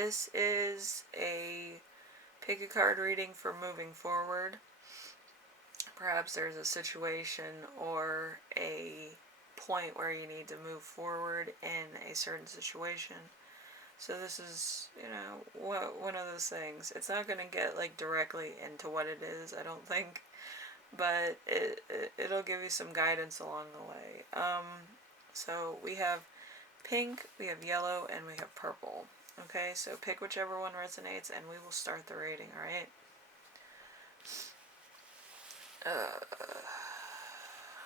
this is a pick a card reading for moving forward. Perhaps there's a situation or a point where you need to move forward in a certain situation. So this is, one of those things. It's not going to get like directly into what it is, I don't think, but it'll give you some guidance along the way. So we have pink, we have yellow, and we have purple. Okay, so pick whichever one resonates, and we will start the reading. All right.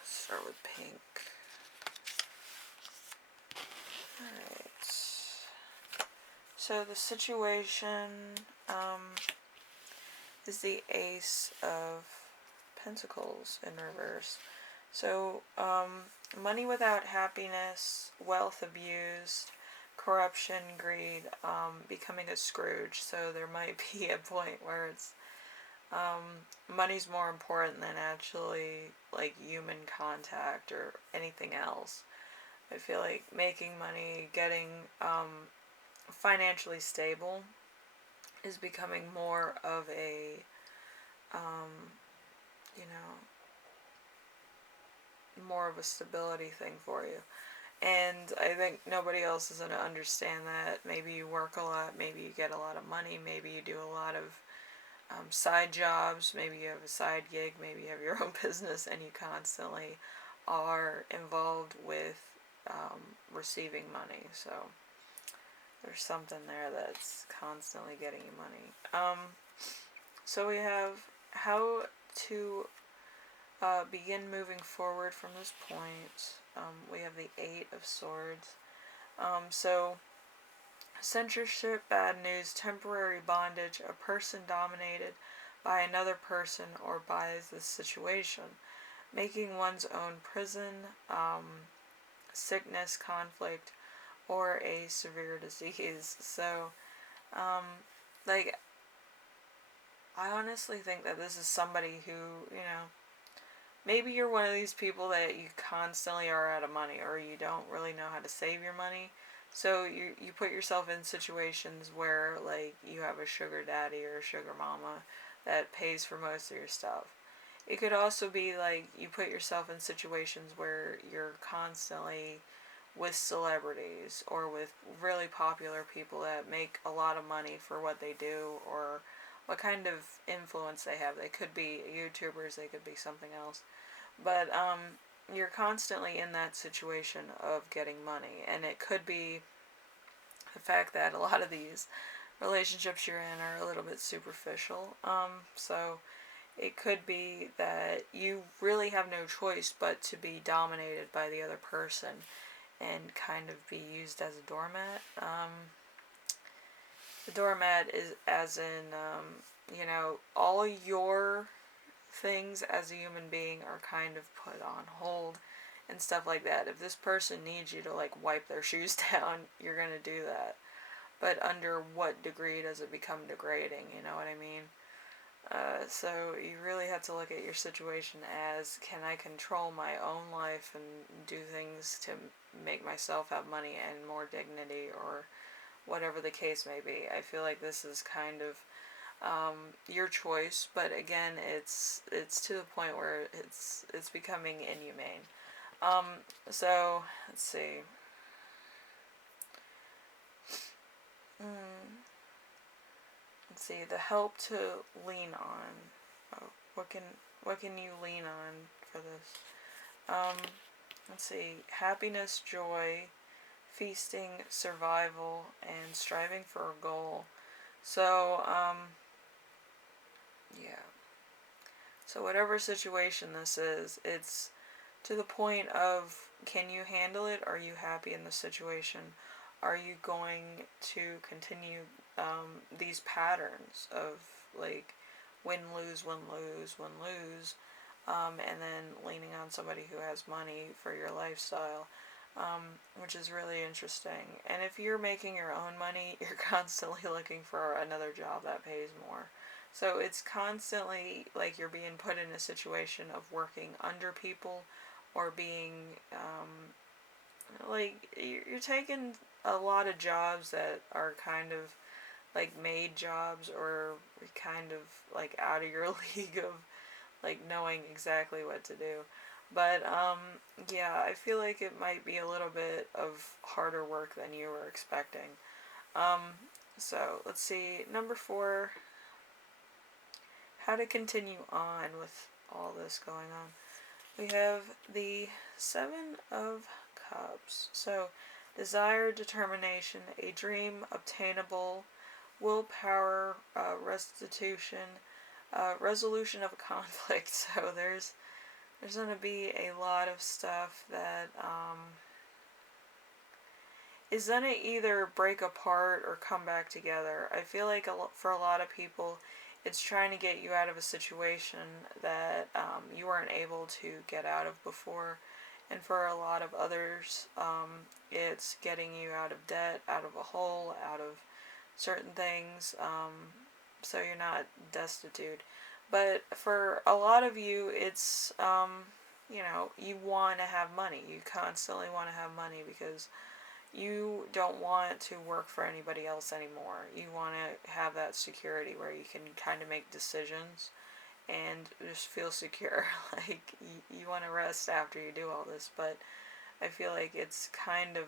Start with pink. Alright. So the situation is the Ace of Pentacles in reverse. So, money without happiness, wealth abused, corruption, greed, becoming a Scrooge. So there might be a point where it's money's more important than actually like human contact or anything else. I feel like making money, getting financially stable is becoming more of a more of a stability thing for you. And I think nobody else is going to understand that. Maybe you work a lot, maybe you get a lot of money, maybe you do a lot of side jobs, maybe you have a side gig, maybe you have your own business, and you constantly are involved with receiving money. So there's something there that's constantly getting you money. So we have how to begin moving forward from this point. We have the Eight of Swords. So censorship, bad news, temporary bondage, a person dominated by another person or by the situation, making one's own prison, sickness, conflict, or a severe disease. So, like, I honestly think that this is somebody who, maybe you're one of these people that you constantly are out of money, or you don't really know how to save your money. So you put yourself in situations where, like, you have a sugar daddy or a sugar mama that pays for most of your stuff. It could also be like you put yourself in situations where you're constantly with celebrities or with really popular people that make a lot of money for what they do or what kind of influence they have. They could be YouTubers, they could be something else. But you're constantly in that situation of getting money, and it could be the fact that a lot of these relationships you're in are a little bit superficial. So it could be that you really have no choice but to be dominated by the other person and kind of be used as a doormat. The doormat is as in, all your things as a human being are kind of put on hold and stuff like that. If this person needs you to like wipe their shoes down, you're gonna do that. But under what degree does it become degrading? You know what I mean? So you really have to look at your situation as, can I control my own life and do things to make myself have money and more dignity, or whatever the case may be. I feel like this is kind of your choice, but again, it's to the point where it's becoming inhumane. So let's see. Let's see, the help to lean on. Oh, what can you lean on for this? Let's see, happiness, joy, feasting, survival, and striving for a goal. So, yeah. So whatever situation this is, it's to the point of, can you handle it? Are you happy in the situation? Are you going to continue these patterns of like win, lose, win, lose, win, lose, and then leaning on somebody who has money for your lifestyle, which is really interesting. And if you're making your own money, you're constantly looking for another job that pays more. So it's constantly like you're being put in a situation of working under people or being like you're taking a lot of jobs that are kind of like made jobs or kind of like out of your league of like knowing exactly what to do. But yeah, I feel like it might be a little bit of harder work than you were expecting. Um, so let's see. Number 4, how to continue on with all this going on. We have the 7 of Cups. So, desire, determination, a dream, obtainable, willpower, restitution, resolution of a conflict. So there's going to be a lot of stuff that is going to either break apart or come back together. I feel like for a lot of people, it's trying to get you out of a situation that you weren't able to get out of before. And for a lot of others, it's getting you out of debt, out of a hole, out of certain things, so you're not destitute. But for a lot of you, it's, you want to have money. You constantly want to have money because you don't want to work for anybody else anymore. You want to have that security where you can kind of make decisions and just feel secure. Like, you want to rest after you do all this, but I feel like it's kind of,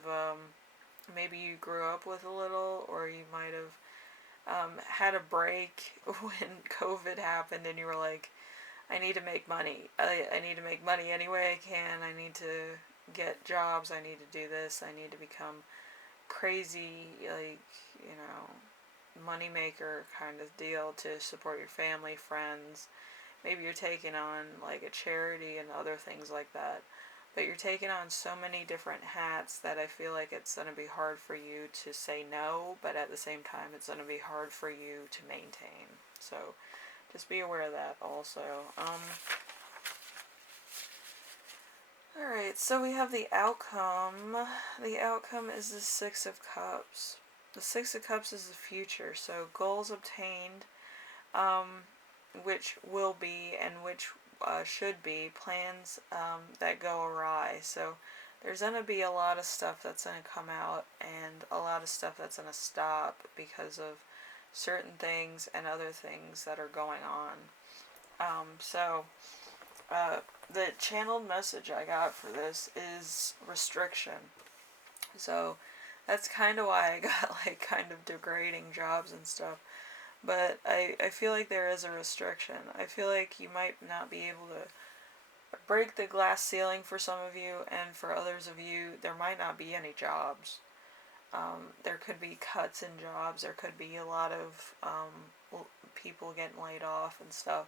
maybe you grew up with a little, or you might have had a break when COVID happened and you were like, I need to make money. I need to make money any way I can. I need to get jobs. I need to do this. I need to become crazy, like, moneymaker kind of deal to support your family, friends. Maybe you're taking on like a charity and other things like that. But you're taking on so many different hats that I feel like it's going to be hard for you to say no, but at the same time, it's going to be hard for you to maintain. So just be aware of that also. Alright, so we have the outcome. The outcome is the 6 of Cups. The 6 of Cups is the future, so goals obtained, which will be and which should be, plans that go awry. So there's going to be a lot of stuff that's going to come out and a lot of stuff that's going to stop because of certain things and other things that are going on. The channeled message I got for this is restriction. So that's kind of why I got like kind of degrading jobs and stuff. But I feel like there is a restriction. I feel like you might not be able to break the glass ceiling for some of you, and for others of you, there might not be any jobs. There could be cuts in jobs. There could be a lot of people getting laid off and stuff.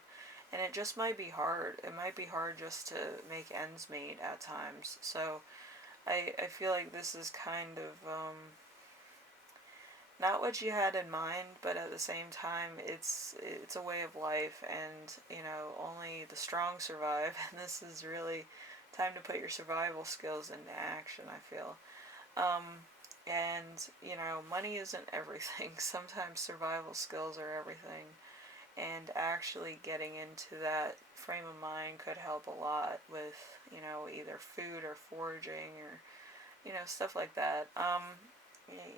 And it just might be hard. It might be hard just to make ends meet at times. So I feel like this is kind of not what you had in mind, but at the same time, it's a way of life, and only the strong survive. And this is really time to put your survival skills into action, I feel. And money isn't everything. Sometimes survival skills are everything, and actually getting into that frame of mind could help a lot with either food or foraging or stuff like that.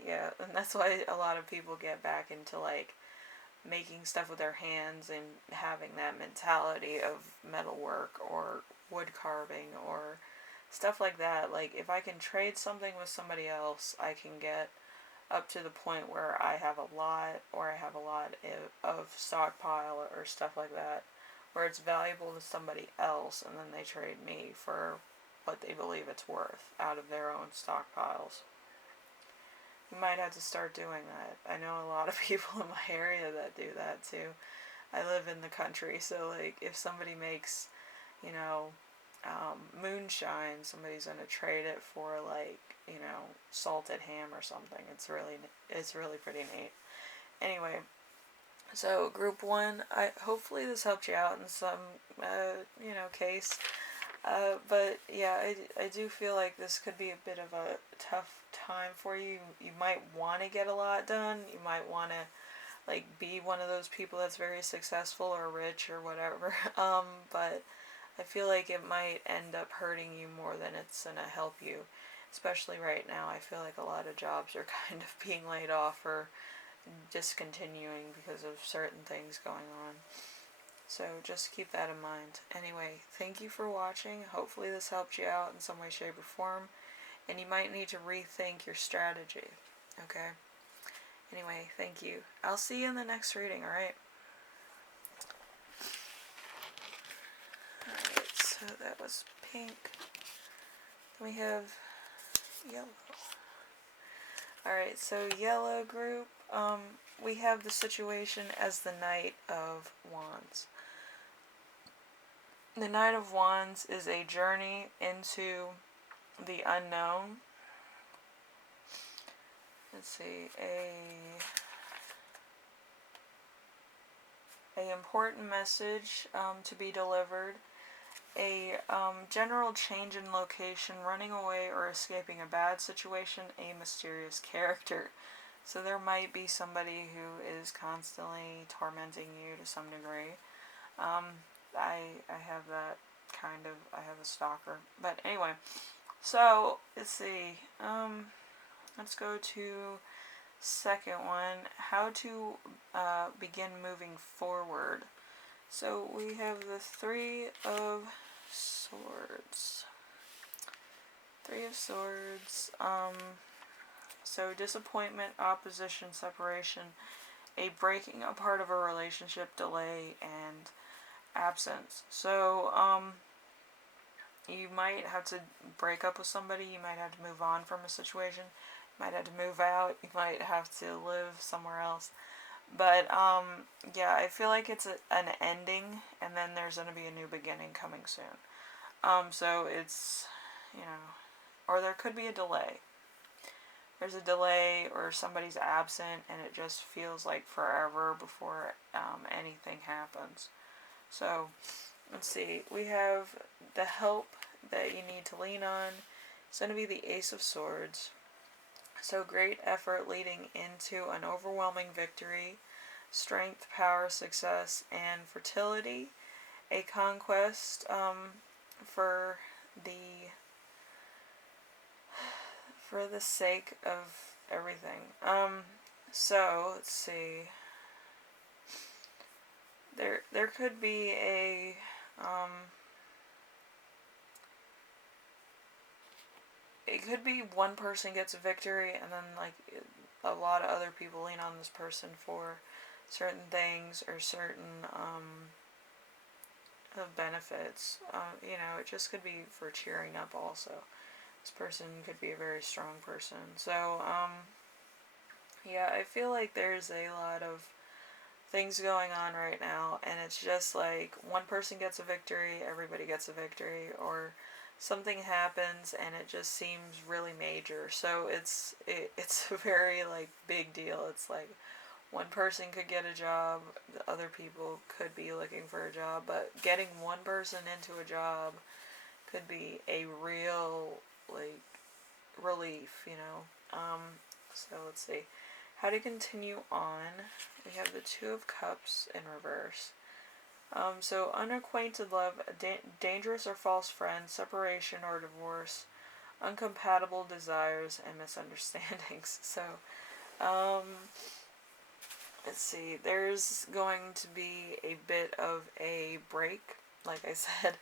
Yeah, and that's why a lot of people get back into like making stuff with their hands and having that mentality of metalwork or wood carving or stuff like that. Like, if I can trade something with somebody else, I can get up to the point where I have a lot, or I have a lot of stockpile or stuff like that, where it's valuable to somebody else, and then they trade me for what they believe it's worth out of their own stockpiles. You might have to start doing that. I know a lot of people in my area that do that too. I live in the country, so like if somebody makes, moonshine, somebody's gonna trade it for like, salted ham or something. It's really pretty neat. Anyway, so group 1, hopefully this helped you out in some case. But yeah, I do feel like this could be a bit of a tough time for you. You might want to get a lot done. You might want to like be one of those people that's very successful or rich or whatever. But I feel like it might end up hurting you more than it's gonna help you. Especially right now, I feel like a lot of jobs are kind of being laid off or discontinuing because of certain things going on. So just keep that in mind. Anyway, thank you for watching. Hopefully this helped you out in some way, shape, or form. And you might need to rethink your strategy. Okay? Anyway, thank you. I'll see you in the next reading, alright? Alright, so that was pink. Then we have yellow. Alright, so yellow group, we have the situation as the Knight of Wands. The Knight of Wands is a journey into the unknown. Let's see, a important message to be delivered, a general change in location, running away or escaping a bad situation, a mysterious character. So there might be somebody who is constantly tormenting you to some degree. I have that kind of, I have a stalker. But anyway, so let's see. Let's go to second one, how to begin moving forward. So we have the Three of Swords. Three of Swords. So disappointment, opposition, separation, a breaking apart of a relationship, delay, and absence. So you might have to break up with somebody, you might have to move on from a situation, you might have to move out, you might have to live somewhere else. But yeah, I feel like it's an ending, and then there's going to be a new beginning coming soon. So it's, you know, or there could be a delay. There's a delay, or somebody's absent, and it just feels like forever before anything happens. So, let's see. We have the help that you need to lean on. It's going to be the Ace of Swords. So, great effort leading into an overwhelming victory. Strength, power, success, and fertility. A conquest for the sake of everything. So let's see. There could be a it could be one person gets a victory, and then like a lot of other people lean on this person for certain things or certain benefits. You know, it just could be for cheering up also. This person could be a very strong person. So, yeah, I feel like there's a lot of things going on right now, and it's just like one person gets a victory, everybody gets a victory, or something happens and it just seems really major. So it's a very like big deal. It's like one person could get a job, the other people could be looking for a job, but getting one person into a job could be a real like relief, you know. So let's see. How to continue on. We have the Two of Cups in reverse. So unacquainted love, dangerous or false friends, separation or divorce, uncompatible desires, and misunderstandings. So, let's see. There's going to be a bit of a break, like I said.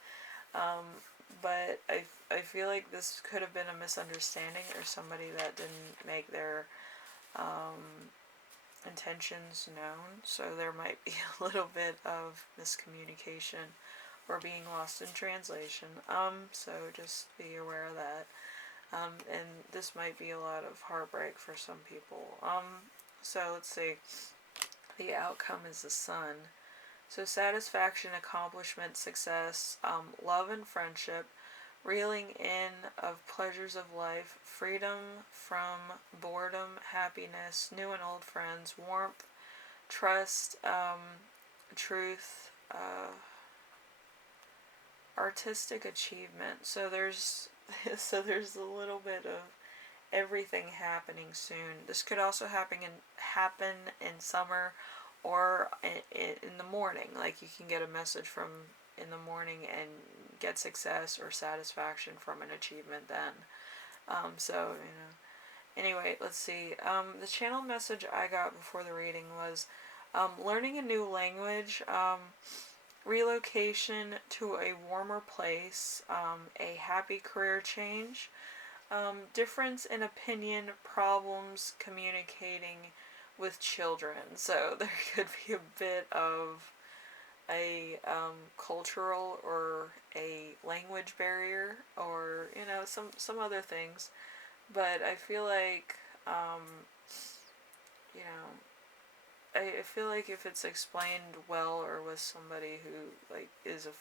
But I feel like this could have been a misunderstanding, or somebody that didn't make their intentions known. So there might be a little bit of miscommunication or being lost in translation. So just be aware of that. And this might be a lot of heartbreak for some people. So let's see. The outcome is the Sun. So satisfaction, accomplishment, success, love and friendship, reeling in of pleasures of life, freedom from boredom, happiness, new and old friends, warmth, trust, truth, artistic achievement. So there's a little bit of everything happening soon. This could also happen in summer, or in the morning. Like you can get a message from in the morning and get success or satisfaction from an achievement then. So, you know, Anyway, let's see. The channel message I got before the reading was learning a new language, relocation to a warmer place, a happy career change, difference in opinion, problems communicating with children. So there could be a bit of a cultural or a language barrier, or some other things. But I feel like you know I feel like if it's explained well or with somebody who like is a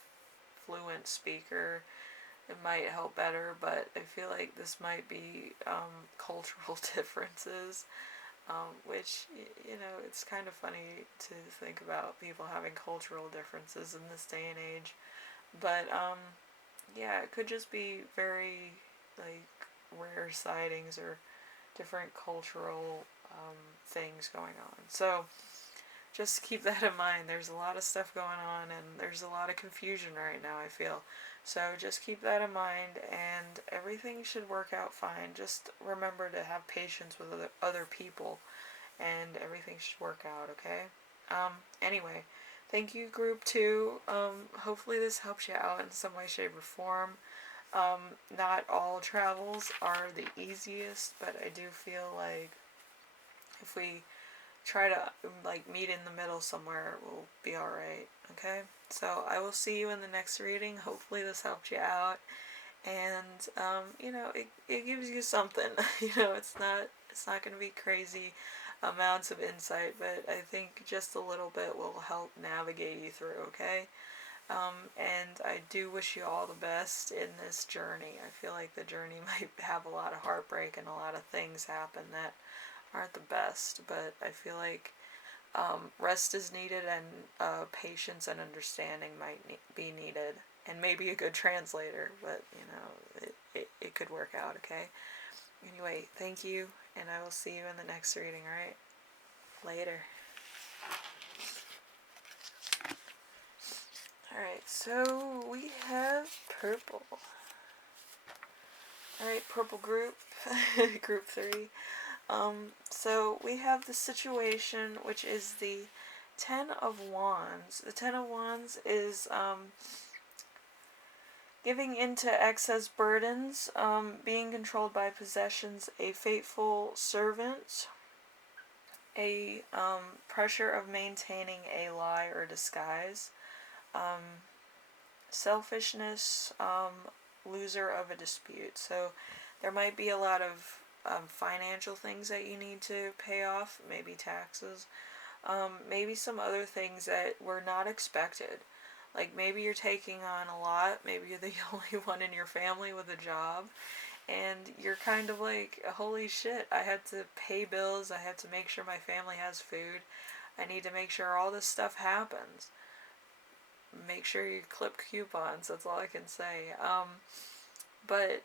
fluent speaker, it might help better. But I feel like this might be cultural differences, which it's kind of funny to think about people having cultural differences in this day and age. But yeah, it could just be very like rare sightings or different cultural things going on. So just keep that in mind. There's a lot of stuff going on, and there's a lot of confusion right now, I feel. So just keep that in mind, and everything should work out fine. Just remember to have patience with other people, and everything should work out, okay? Anyway, thank you, Group 2. Hopefully this helps you out in some way, shape, or form. Not all travels are the easiest, but I do feel like if we try to like meet in the middle somewhere, we'll be alright, okay? So I will see you in the next reading. Hopefully this helped you out, and it gives you something. It's not going to be crazy amounts of insight, but I think just a little bit will help navigate you through, okay? And I do wish you all the best in this journey. I feel like the journey might have a lot of heartbreak and a lot of things happen that aren't the best, but I feel like rest is needed, and patience and understanding might be needed, and maybe a good translator, but it could work out, okay? Anyway, thank you, and I will see you in the next reading, alright? Later. Alright, so we have purple. Alright, purple group, group 3. So we have the situation, which is the Ten of Wands. The Ten of Wands is giving into excess burdens, being controlled by possessions, a faithful servant, a pressure of maintaining a lie or disguise, selfishness, loser of a dispute. So there might be a lot of financial things that you need to pay off, maybe taxes, maybe some other things that were not expected. Like maybe you're taking on a lot, maybe you're the only one in your family with a job, and you're kind of like, holy shit, I had to pay bills, I had to make sure my family has food, I need to make sure all this stuff happens. Make sure you clip coupons, that's all I can say. But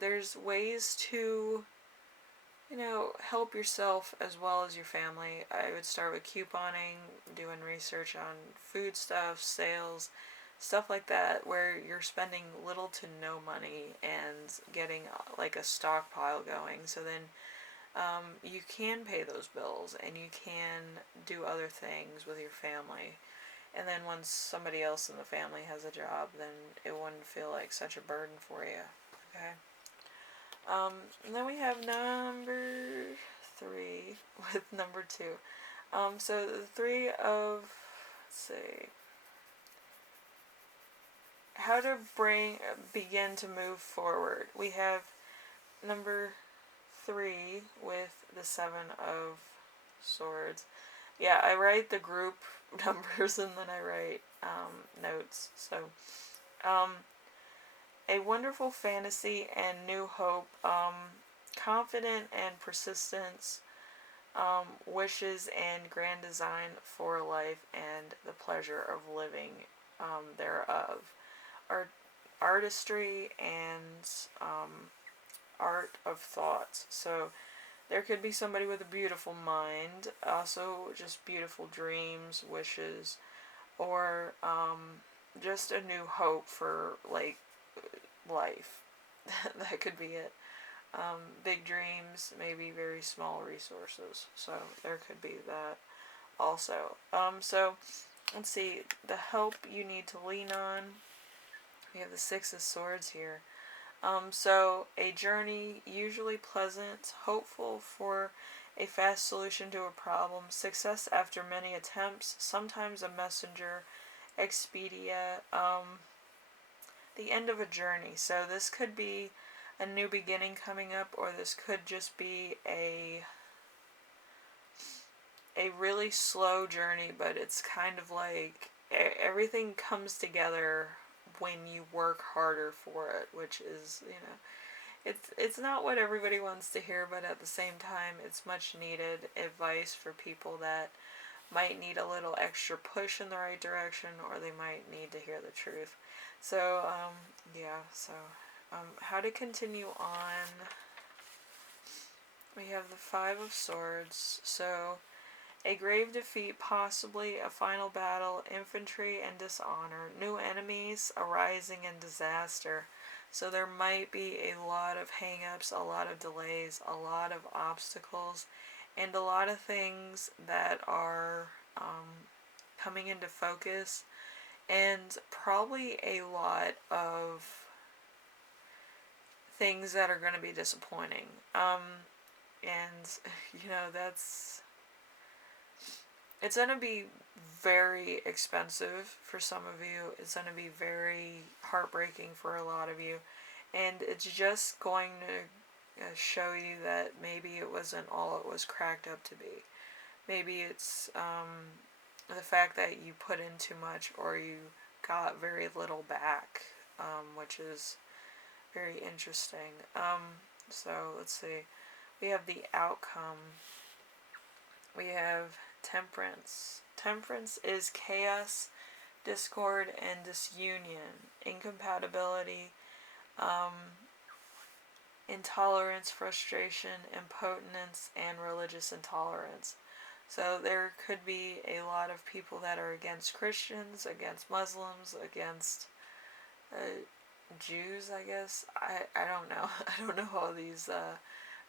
there's ways to help yourself as well as your family. I would start with couponing, doing research on food stuff, sales, stuff like that, where you're spending little to no money and getting like a stockpile going. So then you can pay those bills, and you can do other things with your family. And then once somebody else in the family has a job, then it wouldn't feel like such a burden for you. Okay? And then we have number 3 with number 2. So the 3 of, let's see, how to begin to move forward. We have number 3 with the 7 of Swords. Yeah, I write the group numbers and then I write notes. So, a wonderful fantasy and new hope, confident and persistence, wishes and grand design for life and the pleasure of living thereof. Artistry and art of thoughts. So there could be somebody with a beautiful mind, also just beautiful dreams, wishes, or just a new hope for like life. That could be it. big dreams, maybe very small resources. So there could be that also. So let's see, the help you need to lean on. We have the Six of Swords here. So a journey, usually pleasant, hopeful for a fast solution to a problem, success after many attempts, sometimes a messenger, expedia, the end of a journey. So this could be a new beginning coming up, or this could just be a really slow journey, but it's kind of like everything comes together when you work harder for it, which is, it's not what everybody wants to hear, but at the same time, it's much needed advice for people that might need a little extra push in the right direction, or they might need to hear the truth. So, how to continue on. We have the Five of Swords. So, a grave defeat, possibly a final battle, infantry and dishonor, new enemies arising and disaster. So there might be a lot of hang-ups, a lot of delays, a lot of obstacles, and a lot of things that are coming into focus, and probably a lot of things that are going to be disappointing. And, it's going to be very expensive for some of you. It's going to be very heartbreaking for a lot of you. And it's just going to show you that maybe it wasn't all it was cracked up to be. Maybe it's the fact that you put in too much, or you got very little back, which is very interesting. So let's see. We have the outcome. We have Temperance. Temperance is chaos, discord, and disunion, incompatibility, intolerance, frustration, impotence, and religious intolerance. So there could be a lot of people that are against Christians, against Muslims, against Jews, I guess. I don't know. I don't know all these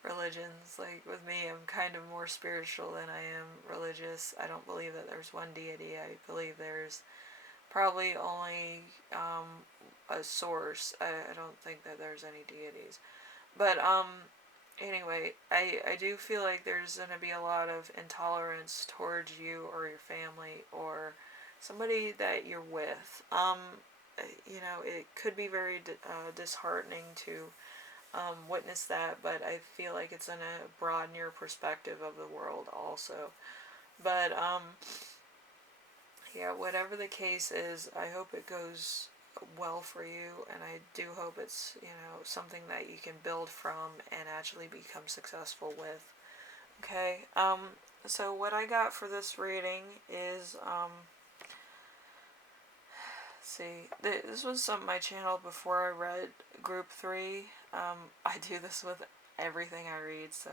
religions. Like, with me, I'm kind of more spiritual than I am religious. I don't believe that there's one deity. I believe there's probably only a source. I don't think that there's any deities. But anyway, I do feel like there's going to be a lot of intolerance towards you or your family or somebody that you're with. It could be very disheartening to witness that, but I feel like it's going to broaden your perspective of the world also. But whatever the case is, I hope it goes well for you, and I do hope it's something that you can build from and actually become successful with. Okay, so what I got for this reading is see, this was my channel before I read group 3. I do this with everything I read, so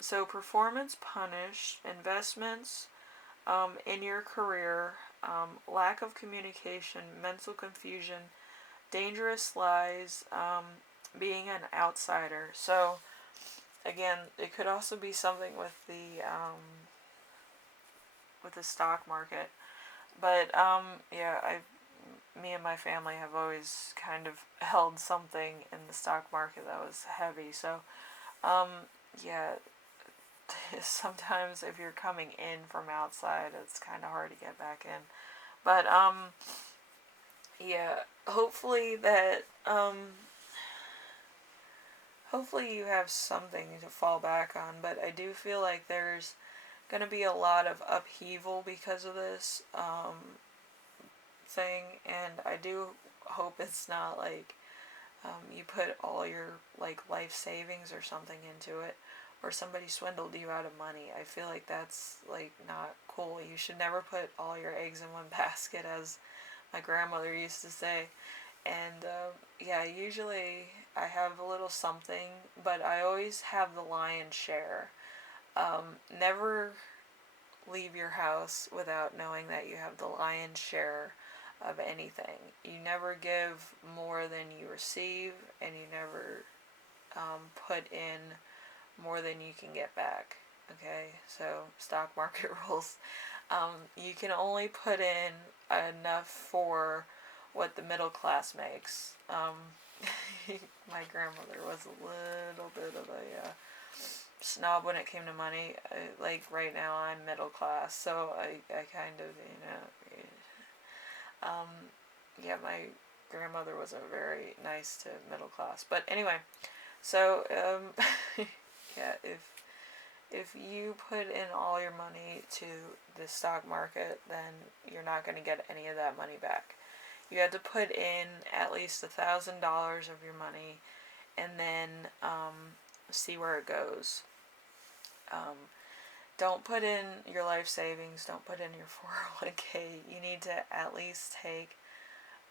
so performance punished, investments in your career, lack of communication, mental confusion, dangerous lies, being an outsider. So again, it could also be something with the stock market. But me and my family have always kind of held something in the stock market that was heavy. So sometimes if you're coming in from outside, it's kind of hard to get back in. But hopefully that hopefully you have something to fall back on. But I do feel like there's going to be a lot of upheaval because of this thing, and I do hope it's not like you put all your life savings or something into it, or somebody swindled you out of money. I feel like that's not cool. You should never put all your eggs in one basket, as my grandmother used to say. And usually I have a little something, but I always have the lion's share. Never leave your house without knowing that you have the lion's share of anything. You never give more than you receive, and you never put in more than you can get back. Okay, so stock market rules. You can only put in enough for what the middle class makes. My grandmother was a little bit of a snob when it came to money. Like right now, I'm middle class, so I kind of, um, yeah, my grandmother wasn't very nice to middle class. But anyway, so yeah, if you put in all your money to the stock market, then you're not going to get any of that money back. You had to put in at least $1,000 of your money, and then see where it goes. Don't put in your life savings. Don't put in your 401k. You need to at least take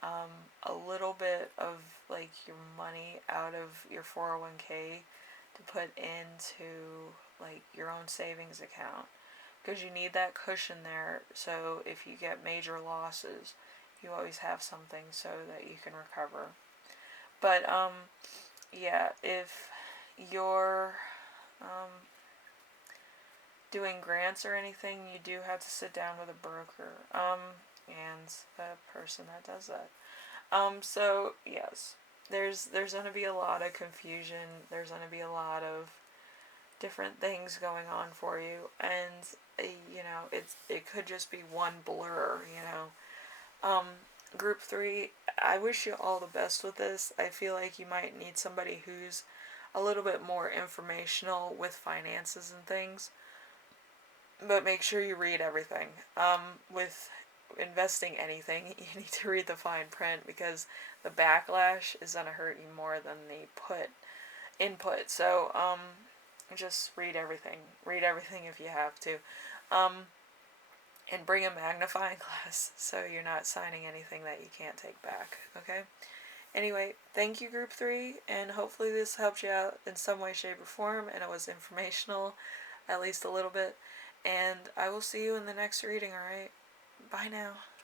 a little bit of like your money out of your 401k to put into like your own savings account, because you need that cushion there, so if you get major losses you always have something so that you can recover. But yeah, if you're um, doing grants or anything, you do have to sit down with a broker and a person that does that. So yes, there's going to be a lot of confusion. There's going to be a lot of different things going on for you, and it could just be one blur. Group 3, I wish you all the best with this. I feel like you might need somebody who's a little bit more informational with finances and things, but make sure you read everything. With investing anything, you need to read the fine print, because the backlash is going to hurt you more than the input. So just read everything. Read everything if you have to. And bring a magnifying glass so you're not signing anything that you can't take back. Okay? Anyway, thank you, Group 3, and hopefully this helped you out in some way, shape, or form, and it was informational, at least a little bit. And I will see you in the next reading, alright? Bye now.